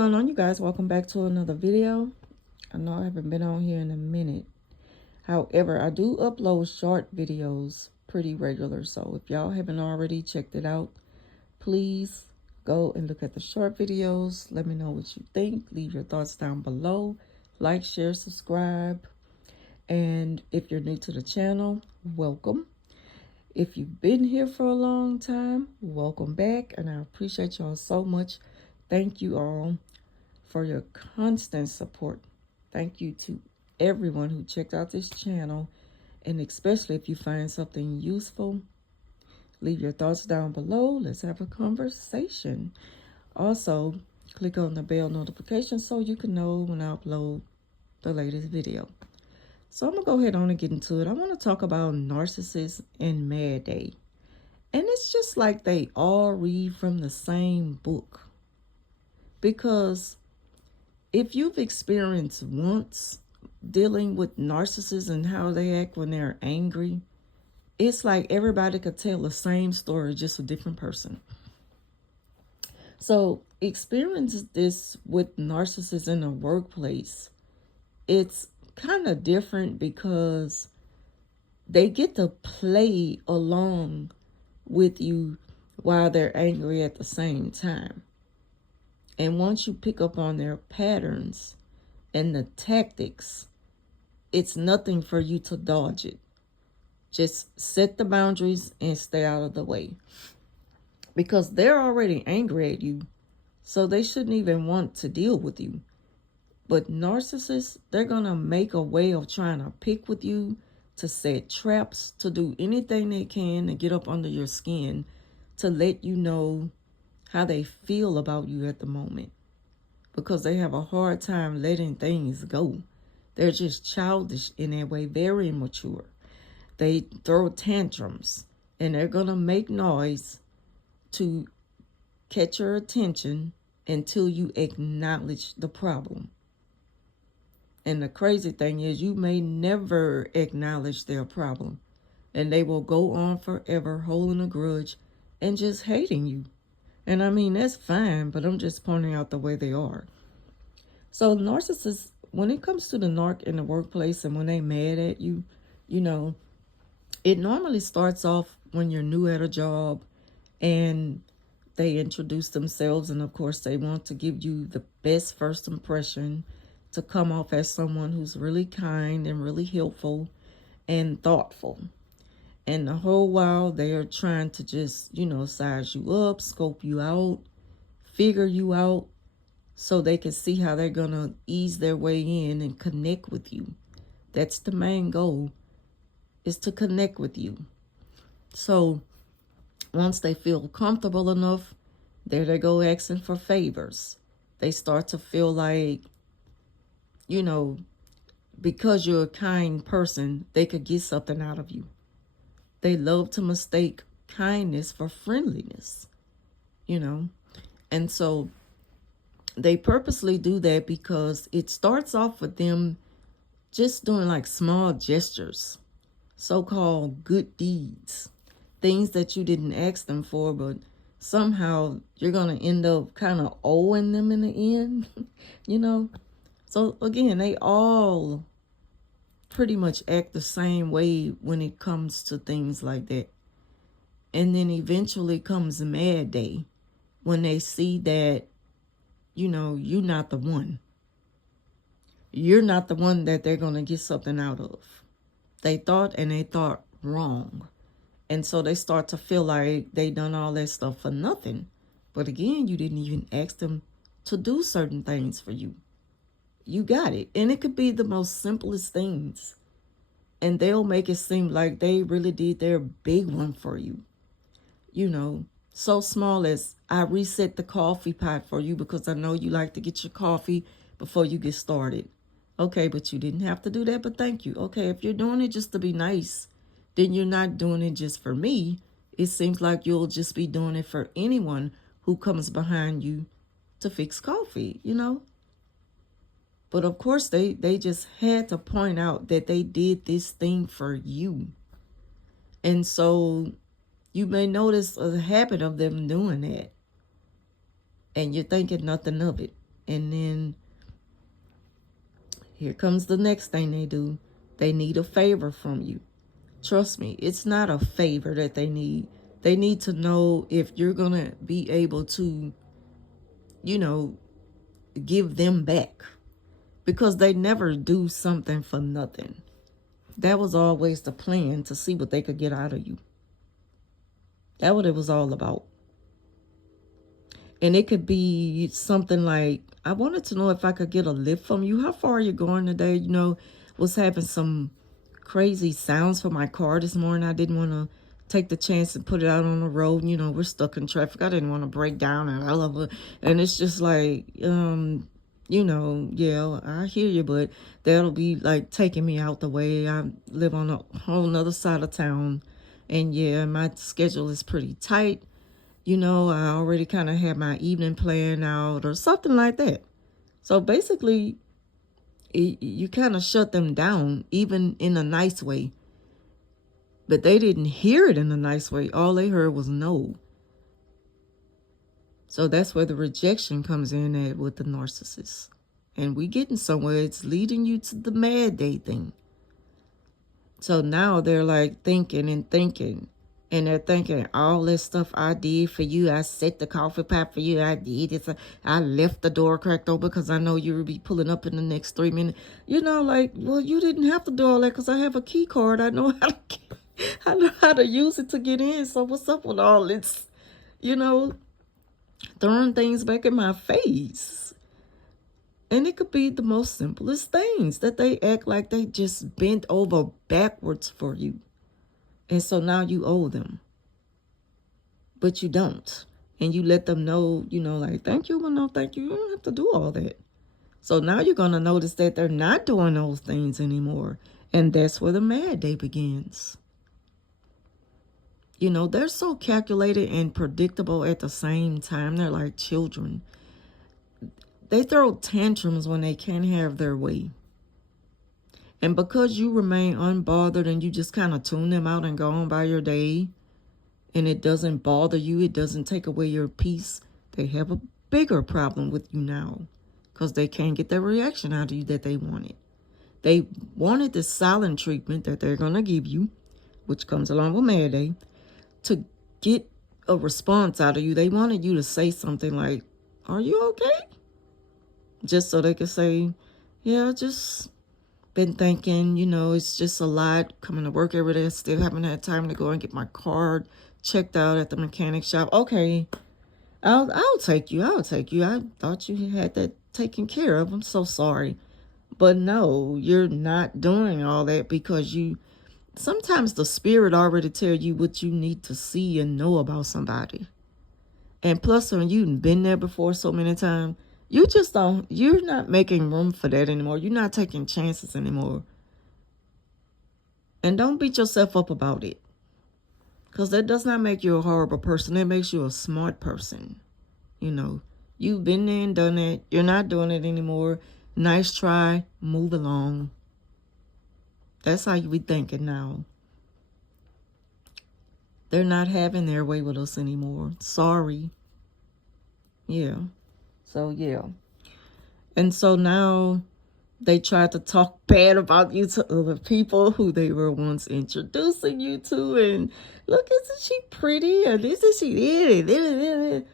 What's going on, you guys? Welcome back to another video. I know I haven't been on here in a minute. However, I do upload short videos pretty regular. So if y'all haven't already checked it out, please go and look at the short videos. Let me know what you think. Leave your thoughts down below. Like, share, subscribe. And if you're new to the channel, welcome. If you've been here for a long time, welcome back. And I appreciate y'all so much. Thank you all for your constant support. Thank you to everyone who checked out this channel, and especially if you find something useful, leave your thoughts down below. Let's have a conversation. Also, click on the bell notification so you can know when I upload the latest video. So I'm gonna go ahead on and get into it. I want to talk about Narcissist and Mad Day, and it's just like they all read from the same book. Because if you've experienced once dealing with narcissists and how they act when they're angry, it's like everybody could tell the same story, just a different person. So experience this with narcissists in the workplace. It's kind of different because they get to play along with you while they're angry at the same time. And once you pick up on their patterns and the tactics, it's nothing for you to dodge it. Just set the boundaries and stay out of the way. Because they're already angry at you, so they shouldn't even want to deal with you. But narcissists, they're going to make a way of trying to pick with you, to set traps, to do anything they can to get up under your skin, to let you know how they feel about you at the moment, because they have a hard time letting things go. They're just childish in their way, very immature. They throw tantrums, and they're going to make noise to catch your attention until you acknowledge the problem. And the crazy thing is, you may never acknowledge their problem, and they will go on forever holding a grudge and just hating you. And I mean, that's fine, but I'm just pointing out the way they are. So narcissists, when it comes to the narc in the workplace and when they mad at you, it normally starts off when you're new at a job and they introduce themselves. And of course, they want to give you the best first impression, to come off as someone who's really kind and really helpful and thoughtful. And the whole while they're trying to just, size you up, scope you out, figure you out, so they can see how they're going to ease their way in and connect with you. That's the main goal, is to connect with you. So once they feel comfortable enough, there they go asking for favors. They start to feel like, because you're a kind person, they could get something out of you. They love to mistake kindness for friendliness, And so they purposely do that because it starts off with them just doing like small gestures, so-called good deeds, things that you didn't ask them for, but somehow you're going to end up kind of owing them in the end, So again, they all pretty much act the same way when it comes to things like that. And then eventually comes Mad Day, when they see that, you're not the one. You're not the one that they're going to get something out of. They thought wrong. And so they start to feel like they done all that stuff for nothing. But again, you didn't even ask them to do certain things for you. You got it. And it could be the most simplest things. And they'll make it seem like they really did their big one for you. So small as, I reset the coffee pot for you because I know you like to get your coffee before you get started. Okay, but you didn't have to do that, but thank you. Okay, if you're doing it just to be nice, then you're not doing it just for me. It seems like you'll just be doing it for anyone who comes behind you to fix coffee, But of course, they just had to point out that they did this thing for you. And so you may notice a habit of them doing that. And you're thinking nothing of it. And then here comes the next thing they do. They need a favor from you. Trust me, it's not a favor that they need. They need to know if you're going to be able to, give them back. Because they never do something for nothing. That was always the plan, to see what they could get out of you. That's what it was all about. And it could be something like, I wanted to know if I could get a lift from you. How far are you going today? Was having some crazy sounds for my car this morning. I didn't want to take the chance and put it out on the road. We're stuck in traffic. I didn't want to break down and I love it. And it's just like, yeah, I hear you, but that'll be like taking me out the way. I live on a whole nother side of town. And yeah, my schedule is pretty tight. I already kind of had my evening plan out or something like that. So basically, you kind of shut them down, even in a nice way. But they didn't hear it in a nice way. All they heard was no. So that's where the rejection comes in at with the narcissist. And we getting somewhere. It's leading you to the mad day thing. So now they're like thinking. And they're thinking, all this stuff I did for you, I set the coffee pot for you, I did this, I left the door cracked open because I know you will be pulling up in the next 3 minutes. Well, you didn't have to do all that because I have a key card. I know how to use it to get in. So what's up with all this, throwing things back in my face? And it could be the most simplest things that they act like they just bent over backwards for you. And so now you owe them. But you don't. And you let them know, like, thank you, but no thank you. You don't have to do all that. So now you're going to notice that they're not doing those things anymore. And that's where the mad day begins. They're so calculated and predictable at the same time. They're like children. They throw tantrums when they can't have their way. And because you remain unbothered and you just kind of tune them out and go on by your day, and it doesn't bother you, it doesn't take away your peace, they have a bigger problem with you now because they can't get the reaction out of you that they wanted. They wanted the silent treatment that they're going to give you, which comes along with Mad Day, to get a response out of you. They wanted you to say something like, are you okay? Just so they could say, yeah, just been thinking, it's just a lot coming to work every day. Still haven't had time to go and get my car checked out at the mechanic shop. Okay, I'll take you. I thought you had that taken care of. I'm so sorry. But no, you're not doing all that because sometimes the spirit already tell you what you need to see and know about somebody. And plus, when you've been there before so many times, you're not making room for that anymore. You're not taking chances anymore. And don't beat yourself up about it. Because that does not make you a horrible person. It makes you a smart person. You've been there and done it. You're not doing it anymore. Nice try. Move along. That's how you be thinking now. They're not having their way with us anymore. Sorry. Yeah. So, yeah. And so now they try to talk bad about you to other people who they were once introducing you to. And look, isn't she pretty? And isn't she...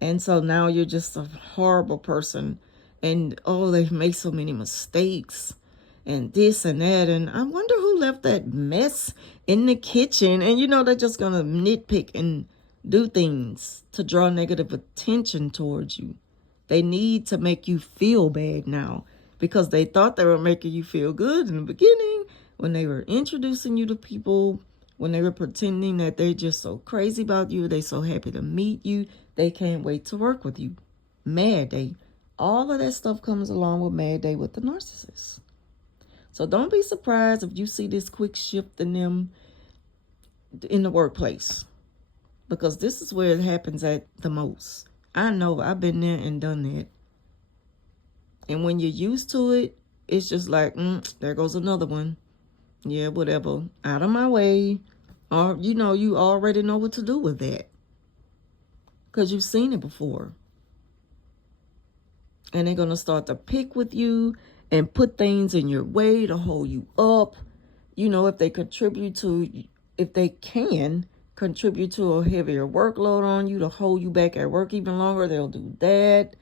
And so now you're just a horrible person. And, they've made so many mistakes. And this and that. And I wonder who left that mess in the kitchen. And, they're just going to nitpick and do things to draw negative attention towards you. They need to make you feel bad now because they thought they were making you feel good in the beginning when they were introducing you to people, when they were pretending that they're just so crazy about you. They're so happy to meet you. They can't wait to work with you. Mad Day. All of that stuff comes along with Mad Day with the narcissist. So don't be surprised if you see this quick shift in them in the workplace. Because this is where it happens at the most. I know, I've been there and done that. And when you're used to it, it's just like, there goes another one. Yeah, whatever. Out of my way. Or, you already know what to do with that. because you've seen it before. And they're going to start to pick with you and put things in your way to hold you up. You know, if they can contribute to a heavier workload on you to hold you back at work even longer, they'll do that.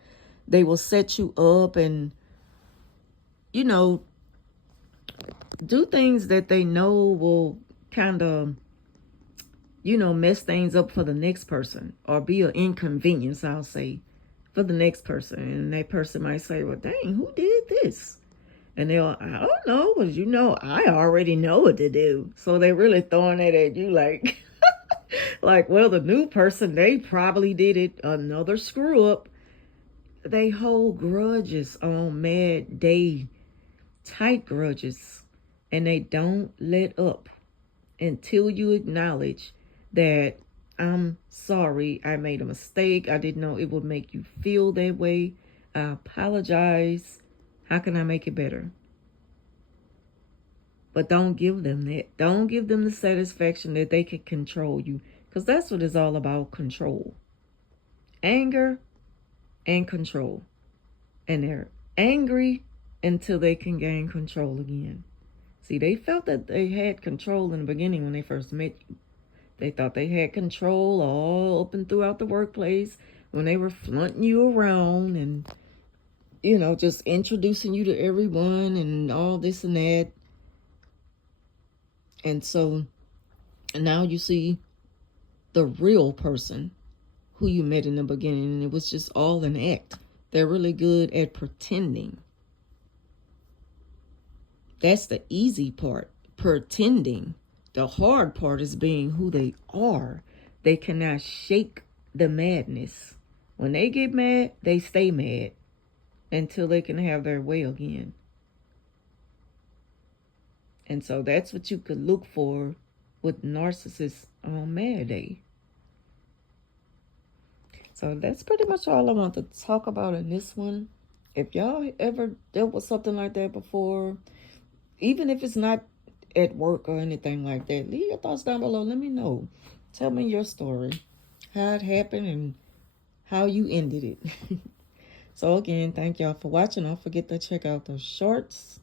They will set you up and, you know, do things that they know will kind of, you know, mess things up for the next person or be an inconvenience, I'll say, for the next person. And that person might say, well, dang, who did this? And they'll, I don't know, but you know, I already know what to do. So they're really throwing it at you like, like, well, the new person, they probably did it. Another screw up. They hold grudges on mad day, tight grudges, and they don't let up until you acknowledge that I'm sorry, I made a mistake. I didn't know it would make you feel that way. I apologize. How can I make it better? But don't give them that. Don't give them the satisfaction that they can control you, because that's what it's all about, control. Anger and control. And they're angry until they can gain control again. See, they felt that they had control in the beginning when they first met you. They thought they had control all up and throughout the workplace when they were flaunting you around and, you know, just introducing you to everyone and all this and that. And so now you see the real person who you met in the beginning, and it was just all an act. They're really good at pretending. That's the easy part, pretending. The hard part is being who they are. They cannot shake the madness. When they get mad, they stay mad until they can have their way again. And so that's what you could look for with narcissists on Mad Day. So that's pretty much all I want to talk about in this one. If y'all ever dealt with something like that before, even if it's not at work or anything like that, leave your thoughts down below. Let me know. Tell me your story, how it happened, and how you ended it. So again, thank y'all for watching. Don't forget to check out the shorts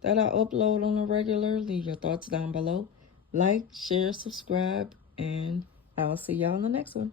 that I upload on a regular. Leave your thoughts down below. Like, share, subscribe, and I'll see y'all in the next one.